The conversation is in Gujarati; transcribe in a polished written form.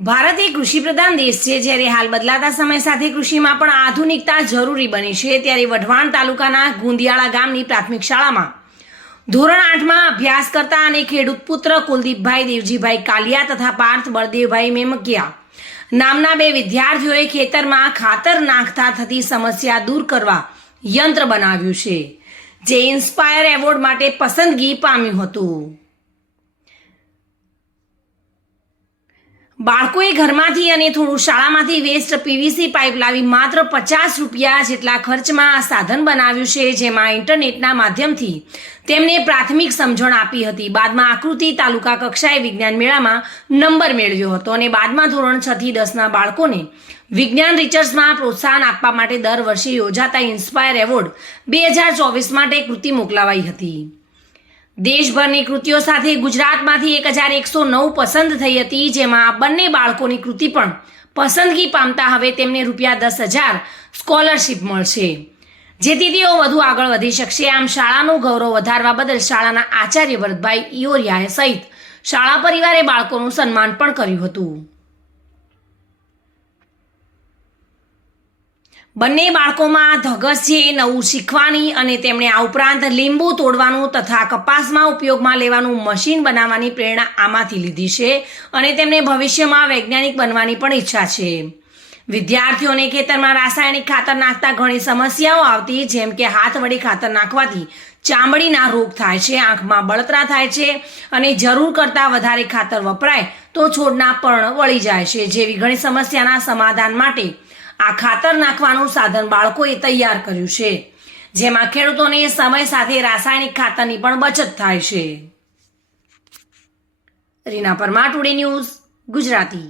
ભારત એક કૃષિ પ્રધાન દેશ છે। જ્યારે હાલ બદલાતા સમય સાથે કૃષિમાં પણ આધુનિકતા જરૂરી બની છે। ત્યારે વઢવાણ તાલુકાના ગુંદિયાળા ગામની પ્રાથમિક શાળામાં ધોરણ 8માં અભ્યાસ કરતા અને ખેડૂત પુત્ર કુલદીપભાઈ દેવજીભાઈ કાલિયા તથા પાર્થ બળદેવભાઈ મેમકિયા નામના બે વિદ્યાર્થીઓએ ખેતરમાં ખાતર નાખતા થતી સમસ્યા દૂર કરવા યંત્ર બનાવ્યું છે, જે ઇન્સ્પાયર એવોર્ડ માટે પસંદગી પામ્યું હતું। બાળકોએ ઘરમાંથી અને થોડું શાળામાંથી વેસ્ટ પીવીસી પાઇપ લાવી માત્ર 50 રૂપિયા જેટલા ખર્ચમાં આ સાધન બનાવ્યું છે, જેમાં ઇન્ટરનેટના માધ્યમથી તેમને પ્રાથમિક સમજણ આપી હતી। બાદમાં આકૃતિ તાલુકા કક્ષાએ વિજ્ઞાન મેળામાં નંબર મેળવ્યો હતો અને બાદમાં ધોરણ 6 થી 10ના બાળકોને વિજ્ઞાન રિસર્ચમાં પ્રોત્સાહન આપવા માટે દર વર્ષે યોજાતા ઇન્સ્પાયર એવોર્ડ 2024 માટે કૃતિ મોકલાવાઈ હતી। દેશભરની કૃતિઓ સાથે ગુજરાતમાંથી 1109 પસંદ થઈ હતી, જેમાં આ બંને બાળકોની કૃતિ પણ પસંદગી પામતા હવે તેમને ₹10,000 સ્કોલરશિપ મળશે, જેથી તેઓ વધુ આગળ વધી શકશે। આમ શાળાનું ગૌરવ વધારવા બદલ શાળાના આચાર્ય ભરતભાઈ ઇયોરિયા સહિત શાળા પરિવારે બાળકોનું સન્માન પણ કર્યું હતું। બંને બાળકોમાં ધગશ છે નવું શીખવાની અને તેમણે આ ઉપરાંત લીંબુ તોડવાનું તથા કપાસમાં ઉપયોગમાં લેવાનું મશીન બનાવવાની પ્રેરણા આમાંથી લીધી છે અને તેમને ભવિષ્યમાં વૈજ્ઞાનિક બનવાની પણ ઈચ્છા છે। વિદ્યાર્થીઓને ખેતરમાં રાસાયણિક ખાતર નાખતા ઘણી સમસ્યાઓ આવતી, જેમ કે હાથ વડે ખાતર નાખવાથી ચામડીના રોગ થાય છે, આંખમાં બળતરા થાય છે અને જરૂર કરતાં વધારે ખાતર વપરાય તો છોડના પર્ણ વળી જાય છે, જેવી ઘણી સમસ્યાના સમાધાન માટે આ ખાતર નાખવાનું સાધન બાળકોએ તૈયાર કર્યું છે, જેમાં ખેડૂતોને સમય સાથે રાસાયણિક ખાતરની પણ બચત થાય છે। Reena Parmar, today news, Gujarati.